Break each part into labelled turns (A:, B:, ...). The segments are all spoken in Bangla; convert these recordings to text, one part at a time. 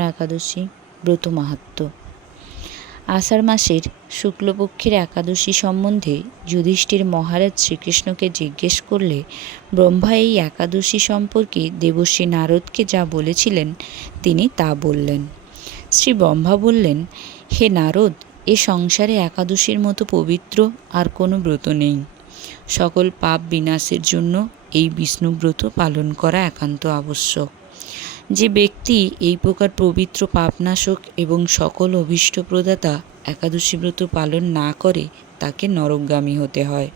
A: একাদশী, ব্রত মাহাত্ম্য আষাঢ় মাসের শুক্লপক্ষের একাদশী সম্বন্ধে যুধিষ্ঠির মহারাজ শ্রীকৃষ্ণকে জিজ্ঞেস করলে, ব্রহ্মা, এই একাদশী সম্পর্কে দেবশ্রী নারদকে যা বলেছিলেন, তিনি তা বললেন। শ্রী ব্রহ্মা বললেন, হে নারদ, এ সংসারে একাদশীর মতো পবিত্র আর কোনো ব্রত নেই। সকল পাপ বিনাশের জন্য এই বিষ্ণুব্রত পালন করা একান্ত আবশ্যক। যে ব্যক্তি এই প্রকার পবিত্র পাপনাশক এবং সকল অভীষ্ট প্রদাতা একাদশী ব্রত পালন না করে তাকে নরকগামী হতে হয়।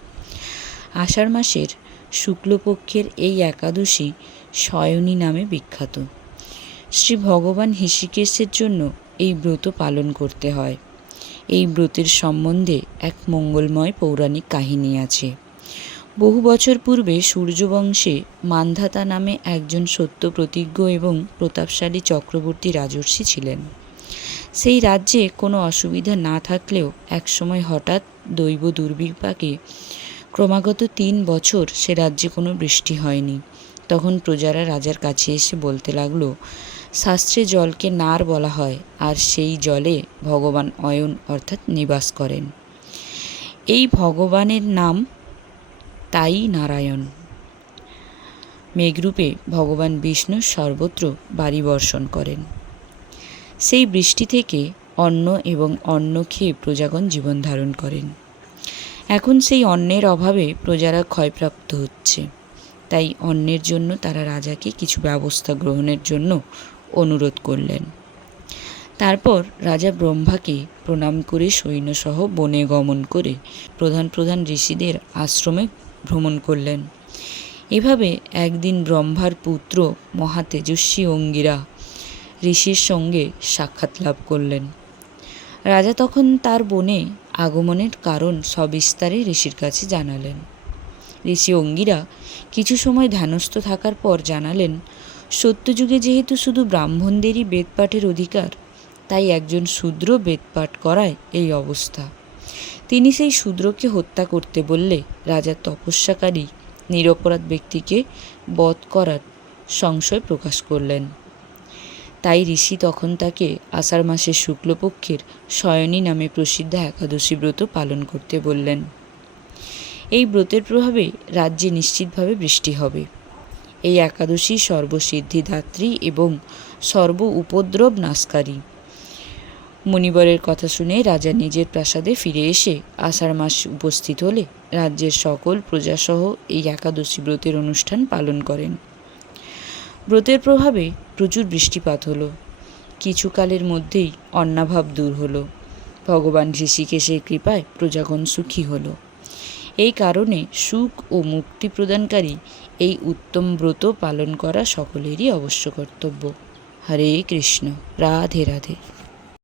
A: আষাঢ় মাসের শুক্লপক্ষের এই একাদশী শয়নী নামে বিখ্যাত। শ্রী ভগবান হৃষিকেশের জন্য এই ব্রত পালন করতে হয়। এই ব্রতের সম্বন্ধে এক মঙ্গলময় পৌরাণিক কাহিনী আছে। বহু বছর পূর্বে সূর্যবংশে মান্ধাতা নামে একজন সত্য প্রতিজ্ঞ এবং প্রতাপশালী চক্রবর্তী রাজর্ষি ছিলেন। সেই রাজ্যে কোনো অসুবিধা না থাকলেও একসময় হঠাৎ দৈব দুর্বিপাকে ক্রমাগত তিন বছর সে রাজ্যে কোনো বৃষ্টি হয়নি। তখন প্রজারা রাজার কাছে এসে বলতে লাগল, শাস্ত্রে জলকে নার বলা হয়, আর সেই জলে ভগবান অয়ন অর্থাৎ নিবাস করেন। এই ভগবানের নাম তাই নারায়ণ। মেঘরূপে ভগবান বিষ্ণু সর্বত্র বাড়ি বর্ষণ করেন। সেই বৃষ্টি থেকে অন্ন এবং অন্ন খেয়ে প্রজাগণ জীবন ধারণ করেন। এখন সেই অন্নের অভাবে প্রজারা ক্ষয়প্রাপ্ত হচ্ছে। তাই অন্নের জন্য তারা রাজাকে কিছু ব্যবস্থা গ্রহণের জন্য অনুরোধ করলেন। তারপর রাজা ব্রহ্মাকে প্রণাম করে সৈন্যসহ বনে গমন করে প্রধান প্রধান ঋষিদের আশ্রমে ভ্রমণ করলেন। এভাবে একদিন ব্রহ্মার পুত্র মহাতেজস্বী অঙ্গিরা ঋষির সঙ্গে সাক্ষাৎ লাভ করলেন। রাজা তখন তার বনে আগমনের কারণ সবিস্তারে ঋষির কাছে জানালেন। ঋষি অঙ্গিরা কিছু সময় ধ্যানস্থ থাকার পর জানালেন, সত্যযুগে যেহেতু শুধু ব্রাহ্মণদেরই বেদপাঠের অধিকার, তাই একজন শূদ্র বেদপাঠ করায় এই অবস্থা। তিনি সেই শূদ্রকে হত্যা করতে বললে রাজা তপস্যাকারী নিরপরাধ ব্যক্তিকে বধ করার সংশয় প্রকাশ করলেন। তাই ঋষি তখন তাকে আষাঢ় মাসের শুক্লপক্ষের শয়নী নামে প্রসিদ্ধ একাদশী ব্রত পালন করতে বললেন। এই ব্রতের প্রভাবে রাজ্যে নিশ্চিতভাবে বৃষ্টি হবে। এই একাদশী সর্বসিদ্ধিদাত্রী এবং সর্ব উপদ্রব নাশকারী। মণিবরের কথা শুনে রাজা নিজের প্রাসাদে ফিরে এসে আষাঢ় মাস উপস্থিত হলে রাজ্যের সকল প্রজাসহ এই একাদশী ব্রতের অনুষ্ঠান পালন করেন। ব্রতের প্রভাবে প্রচুর বৃষ্টিপাত হলো। কিছুকালের মধ্যেই অন্নাভাব দূর হলো। ভগবান ঋষিকেশের কৃপায় প্রজাগণ সুখী হলো। এই কারণে সুখ ও মুক্তি প্রদানকারী এই উত্তম ব্রত পালন করা সকলেরই অবশ্য কর্তব্য। হরে কৃষ্ণ। রাধে রাধে।